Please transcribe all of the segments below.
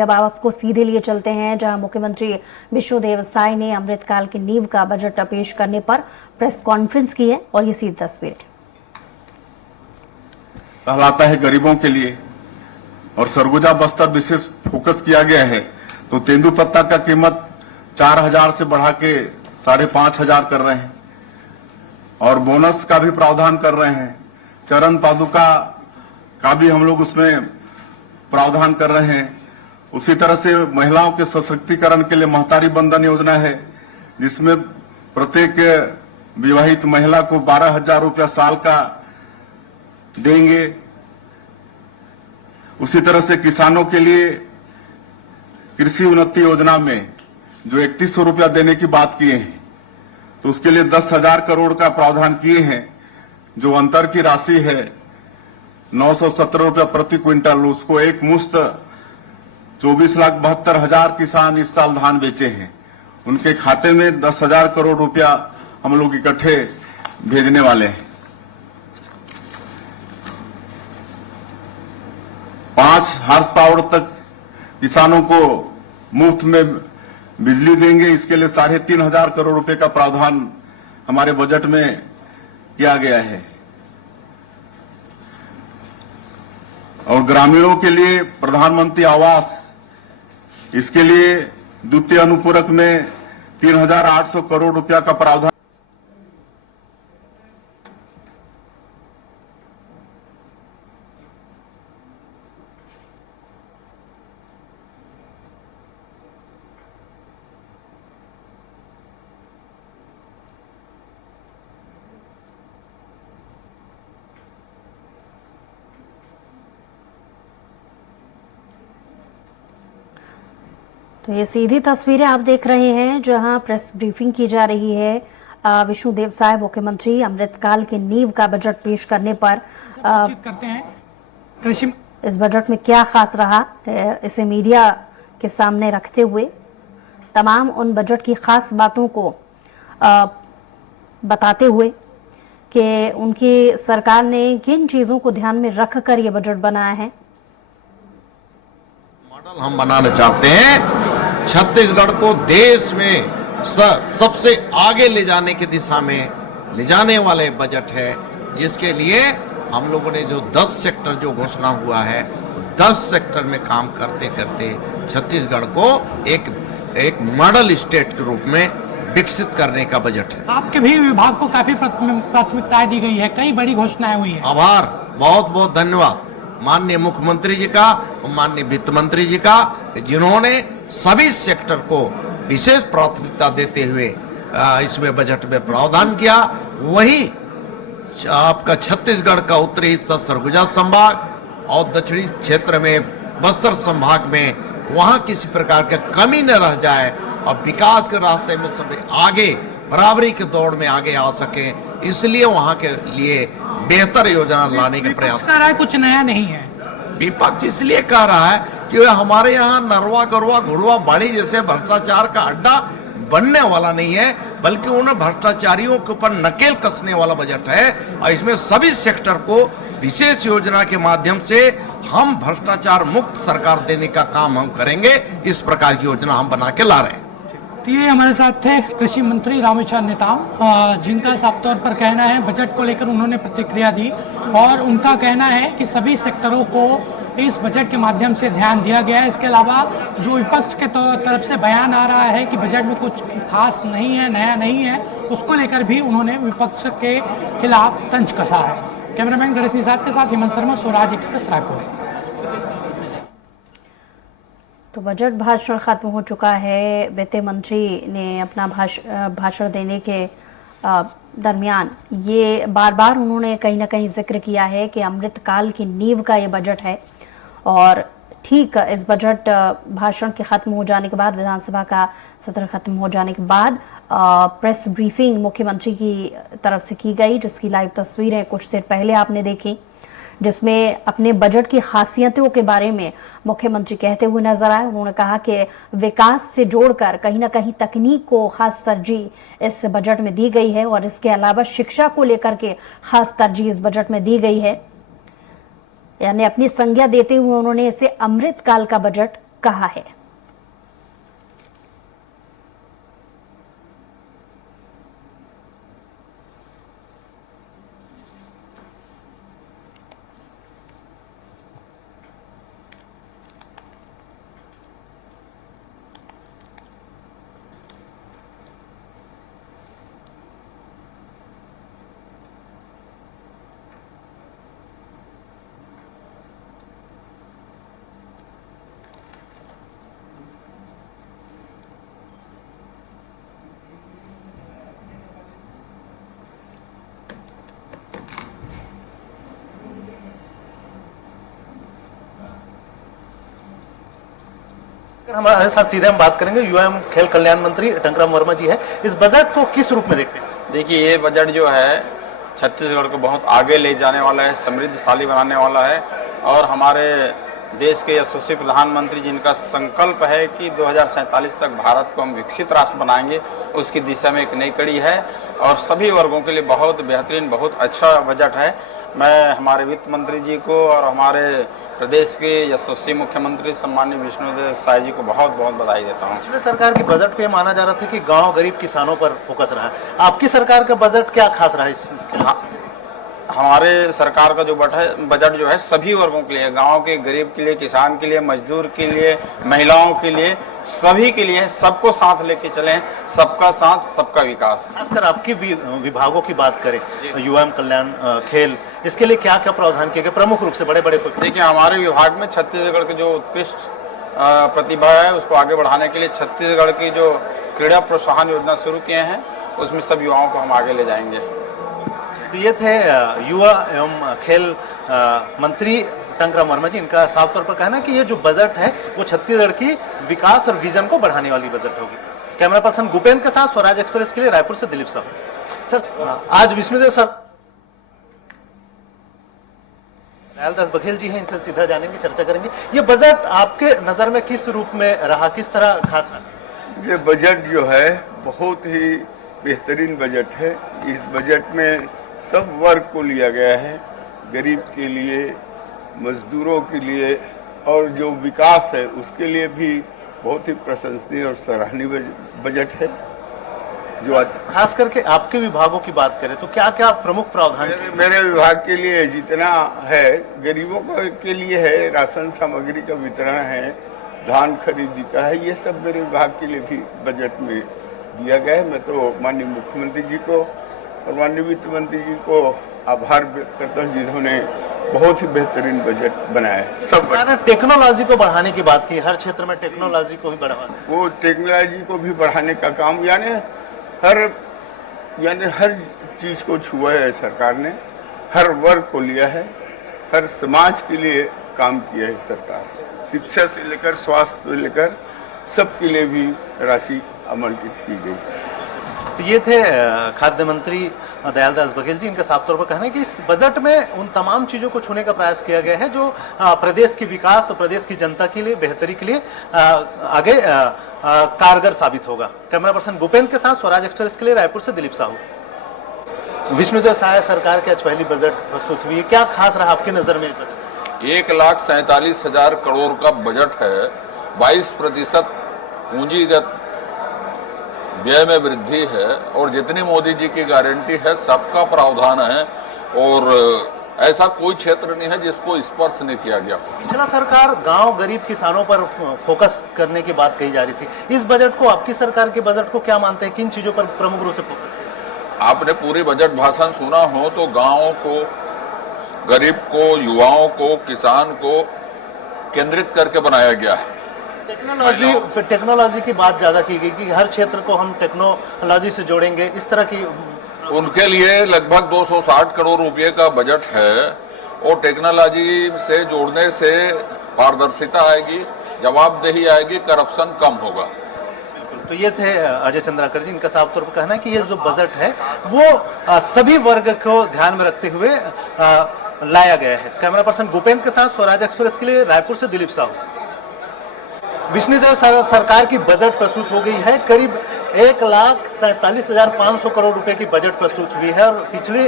अब आपको सीधे लिए चलते हैं जहां मुख्यमंत्री विष्णुदेव साय ने अमृतकाल की नींव का बजट पेश करने पर प्रेस कॉन्फ्रेंस की है और ये सीधी तस्वीर कहलाता है गरीबों के लिए और सरगुजा बस्तर विशेष फोकस किया गया है। तो तेंदुपत्ता का कीमत 4000 से बढ़ा के 5500 कर रहे हैं और बोनस का भी प्रावधान कर रहे हैं। चरण पादुका का भी हम लोग उसमें प्रावधान कर रहे हैं। उसी तरह से महिलाओं के सशक्तिकरण के लिए महतारी बंधन योजना है, जिसमें प्रत्येक विवाहित महिला को 12,000 रुपया साल का देंगे। उसी तरह से किसानों के लिए कृषि उन्नति योजना में जो 3100 रुपया देने की बात किए हैं, तो उसके लिए 10,000 करोड़ का प्रावधान किए हैं। जो अंतर की राशि है 917 रुपया प्रति क्विंटल, उसको एक मुश्त 24,72,000 किसान इस साल धान बेचे हैं। उनके खाते में 10,000 करोड़ रुपया हम लोग इकट्ठे भेजने वाले हैं। 5 हार्स पावर तक किसानों को मुफ्त में बिजली देंगे। इसके लिए 3,500 करोड़ रुपए का प्रावधान हमारे बजट में किया गया है। और ग्रामीणों के लिए प्रधानमंत्री आवास, इसके लिए द्वितीय अनुपूरक में 3,800 करोड़ रुपया का प्रावधान। तो ये सीधी तस्वीरें आप देख रहे हैं जहां प्रेस ब्रीफिंग की जा रही है। विष्णुदेव साय मुख्यमंत्री अमृतकाल की नींव का बजट पेश करने पर करते हैं। कृषि इस बजट में क्या खास रहा, इसे मीडिया के सामने रखते हुए तमाम उन बजट की खास बातों को बताते हुए कि उनकी सरकार ने किन चीजों को ध्यान में रखकर ये बजट बनाया है। मॉडल हम बनाना चाहते हैं। छत्तीसगढ़ को देश में सबसे आगे ले जाने की दिशा में ले जाने वाले बजट है, जिसके लिए हम लोगों ने जो 10 सेक्टर जो घोषणा हुआ है, 10 सेक्टर में काम करते करते छत्तीसगढ़ को एक मॉडल स्टेट के रूप में विकसित करने का बजट है। आपके भी विभाग को काफी प्राथमिकताएं दी गई है, कई बड़ी घोषणाएं हुई है। आभार, बहुत बहुत धन्यवाद माननीय मुख्यमंत्री जी का और माननीय वित्त मंत्री जी का, जिन्होंने सभी सेक्टर को विशेष प्राथमिकता देते हुए इसमें बजट में प्रावधान किया। वही आपका छत्तीसगढ़ का उत्तरी हिस्सा सरगुजा संभाग और दक्षिणी क्षेत्र में बस्तर संभाग में वहां किसी प्रकार का कमी न रह जाए और विकास के रास्ते में सभी आगे बराबरी के दौड़ में आगे आ सके, इसलिए वहां के लिए बेहतर योजना लाने का प्रयास कर रहा है। कुछ नया नहीं है। विपक्ष इसलिए कह रहा है कि हमारे यहाँ नरवा गरुआ घुड़वा बाड़ी जैसे भ्रष्टाचार का अड्डा बनने वाला नहीं है, बल्कि उन भ्रष्टाचारियों के ऊपर नकेल कसने वाला बजट है। और इसमें सभी सेक्टर को विशेष योजना के माध्यम से हम भ्रष्टाचार मुक्त सरकार देने का काम हम करेंगे। इस प्रकार की योजना हम बना के ला रहे हैं। ये हमारे साथ थे कृषि मंत्री रामेश्वर नेताम, जिनका साफ तौर पर कहना है, बजट को लेकर उन्होंने प्रतिक्रिया दी और उनका कहना है कि सभी सेक्टरों को इस बजट के माध्यम से ध्यान दिया गया है। इसके अलावा जो विपक्ष के तरफ से बयान आ रहा है कि बजट में कुछ खास नहीं है, नया नहीं है, उसको लेकर भी उन्होंने विपक्ष के खिलाफ तंज कसा है। कैमरामैन गणेश निषाद के साथ हेमंत शर्मा, स्वराज एक्सप्रेस, रायपुर। तो बजट भाषण खत्म हो चुका है। वित्त मंत्री ने अपना भाषण देने के दरमियान ये बार बार उन्होंने कहीं ना कहीं जिक्र किया है कि अमृतकाल की नींव का ये बजट है। और ठीक इस बजट भाषण के खत्म हो जाने के बाद, विधानसभा का सत्र खत्म हो जाने के बाद प्रेस ब्रीफिंग मुख्यमंत्री की तरफ से की गई, जिसकी लाइव तस्वीरें कुछ देर पहले आपने देखी, जिसमें अपने बजट की खासियतों के बारे में मुख्यमंत्री कहते हुए नजर आए। उन्होंने कहा कि विकास से जोड़कर कहीं ना कहीं तकनीक को खास तरजीह इस बजट में दी गई है और इसके अलावा शिक्षा को लेकर के खास तरजीह इस बजट में दी गई है। यानी अपनी संज्ञा देते हुए उन्होंने इसे अमृतकाल का बजट कहा है। हमारे साथ सीधे हम बात करेंगे, युवा एवं खेल कल्याण मंत्री टंकराम वर्मा जी है। इस बजट को किस रूप में देखते हैं? देखिए, ये बजट जो है छत्तीसगढ़ को बहुत आगे ले जाने वाला है, समृद्धशाली बनाने वाला है और हमारे देश के यशस्वी प्रधानमंत्री जिनका संकल्प है कि 2047 तक भारत को हम विकसित राष्ट्र बनाएंगे, उसकी दिशा में एक नई कड़ी है और सभी वर्गों के लिए बहुत बेहतरीन, बहुत अच्छा बजट है। मैं हमारे वित्त मंत्री जी को और हमारे प्रदेश के यशस्वी मुख्यमंत्री सम्माननीय विष्णुदेव साय जी को बहुत बहुत बधाई देता हूँ। पिछले सरकार के बजट पे माना जा रहा था कि गांव गरीब किसानों पर फोकस रहा है, आपकी सरकार का बजट क्या खास रहा है इसके? हमारे सरकार का जो बजट जो है सभी वर्गों के लिए, गांव के गरीब के लिए, किसान के लिए, मजदूर के लिए, महिलाओं के लिए, सभी के लिए, सबको साथ लेके चलें, सबका साथ सबका विकास। खासकर आपकी विभागों की बात करें, युवा एवं कल्याण, खेल, इसके लिए क्या क्या प्रावधान किए गए प्रमुख रूप से? बड़े बड़े देखिए, हमारे विभाग में छत्तीसगढ़ की जो उत्कृष्ट प्रतिभा है उसको आगे बढ़ाने के लिए छत्तीसगढ़ की जो क्रीड़ा प्रोत्साहन योजना शुरू किए हैं, उसमें सब युवाओं को हम आगे ले जाएंगे। तो ये थे युवा एवं खेल मंत्री टंकराम वर्मा जी। इनका साफ तौर पर कहना है कि ये जो बजट है वो छत्तीसगढ़ की विकास और विजन को बढ़ाने वाली बजट होगी। कैमरा पर्सन भूपेंद्र के साथ स्वराज एक्सप्रेस के लिए रायपुर से दिलीप साहू। सर, आज विष्णुदेव सर दयालदास बघेल जी हैं, इनसे सीधा जानेंगे, चर्चा करेंगे। ये बजट आपके नजर में किस रूप में रहा, किस तरह खास रहा? ये बजट जो है बहुत ही बेहतरीन बजट है। इस बजट में सब वर्ग को लिया गया है, गरीब के लिए, मजदूरों के लिए और जो विकास है उसके लिए भी बहुत ही प्रशंसनीय और सराहनीय बजट है। जो खास करके आपके विभागों की बात करें तो क्या क्या प्रमुख प्रावधान? मेरे विभाग के लिए जितना है, गरीबों के लिए है, राशन सामग्री का वितरण है, धान खरीदी का है, ये सब मेरे विभाग के लिए भी बजट में दिया गया है। मैं तो माननीय मुख्यमंत्री जी को और माननीय वित्त मंत्री जी को आभार व्यक्त करता हूँ जिन्होंने बहुत ही बेहतरीन बजट बनाया है। सब टेक्नोलॉजी को बढ़ाने की बात की, हर क्षेत्र में टेक्नोलॉजी को भी बढ़ावा, वो टेक्नोलॉजी को भी बढ़ाने का काम यानी हर चीज को छुआ है सरकार ने, हर वर्ग को लिया है, हर समाज के लिए काम किया है सरकार। शिक्षा से लेकर स्वास्थ्य से लेकर सबके लिए भी राशि आवंटित की गई। तो ये थे खाद्य मंत्री दयालदास बघेल जी। इनका साफ तौर पर कहना है कि इस बजट में उन तमाम चीजों को छूने का प्रयास किया गया है जो प्रदेश की विकास और प्रदेश की जनता के लिए, बेहतरी के लिए आगे कारगर साबित होगा। कैमरा पर्सन भूपेंद्र के साथ स्वराज एक्सप्रेस के लिए रायपुर से दिलीप साहू। विष्णुदेव साय सरकार की आज पहली बजट प्रस्तुत हुई है, क्या खास रहा आपकी नजर में? 1,47,000 करोड़ का बजट है, 22% पूंजीगत व्यय में वृद्धि है और जितनी मोदी जी की गारंटी है सबका प्रावधान है और ऐसा कोई क्षेत्र नहीं है जिसको स्पर्श नहीं किया गया। पिछला सरकार गांव गरीब किसानों पर फोकस करने की बात कही जा रही थी, इस बजट को, आपकी सरकार के बजट को क्या मानते हैं, किन चीजों पर प्रमुख रूप से फोकस किया? आपने पूरी बजट भाषण सुना हो तो गाँव को, गरीब को, युवाओं को, किसान को केंद्रित करके बनाया गया है। टेक्नोलॉजी की बात ज्यादा की गई कि हर क्षेत्र को हम टेक्नोलॉजी से जोड़ेंगे, इस तरह की। उनके लिए लगभग 260 करोड़ रुपए का बजट है और टेक्नोलॉजी से जोड़ने से पारदर्शिता आएगी, जवाबदेही आएगी, करप्शन कम होगा। तो ये थे अजय चंद्राकर जी। इनका साफ तौर पर कहना है कि ये जो बजट है वो सभी वर्ग को ध्यान में रखते हुए लाया गया है। कैमरा पर्सन भूपेंद्र के साथ स्वराज एक्सप्रेस के लिए रायपुर से दिलीप साहू। विष्णुदेव सरकार की बजट प्रस्तुत हो गई है। करीब 1,47,500 करोड़ रुपए की बजट प्रस्तुत हुई है और पिछले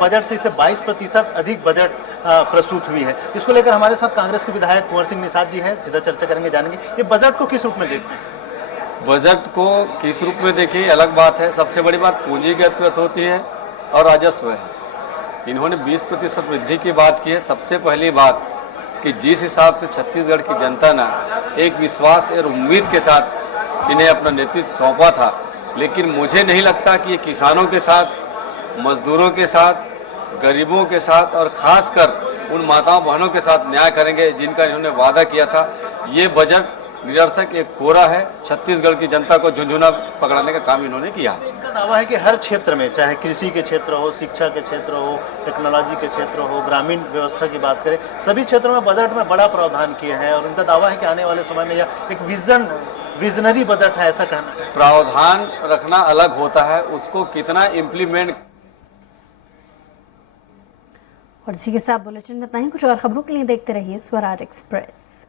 बजट से इसे 22% अधिक बजट प्रस्तुत हुई है। इसको लेकर हमारे साथ कांग्रेस के विधायक कुंवर सिंह निषाद जी हैं, सीधा चर्चा करेंगे, जानेंगे ये बजट को किस रूप में देखते हैं। बजट को किस रूप में देखिए अलग बात है। सबसे बड़ी बात पूंजीगत होती है और राजस्व है। इन्होंने 20% वृद्धि की बात की है। सबसे पहली बात कि जिस हिसाब से छत्तीसगढ़ की जनता ने एक विश्वास और उम्मीद के साथ इन्हें अपना नेतृत्व सौंपा था, लेकिन मुझे नहीं लगता कि ये किसानों के साथ, मजदूरों के साथ, गरीबों के साथ और खासकर उन माताओं बहनों के साथ न्याय करेंगे जिनका इन्होंने वादा किया था। ये बजट निरर्थक एक कोरा है। छत्तीसगढ़ की जनता को झुंझुना पकड़ाने का काम इन्होंने किया। इनका दावा है कि हर क्षेत्र में, चाहे कृषि के क्षेत्र हो, शिक्षा के क्षेत्र हो, टेक्नोलॉजी के क्षेत्र हो, ग्रामीण व्यवस्था की बात करें, सभी क्षेत्रों में बजट में बड़ा प्रावधान किया है और उनका दावा है कि आने वाले समय में यह एक विजनरी बजट है, ऐसा कहना है। प्रावधान रखना अलग होता है, उसको कितना इम्प्लीमेंट। और इसी के साथ बुलेटिन में इतना ही। कुछ और खबरों के लिए देखते रहिए स्वराज एक्सप्रेस।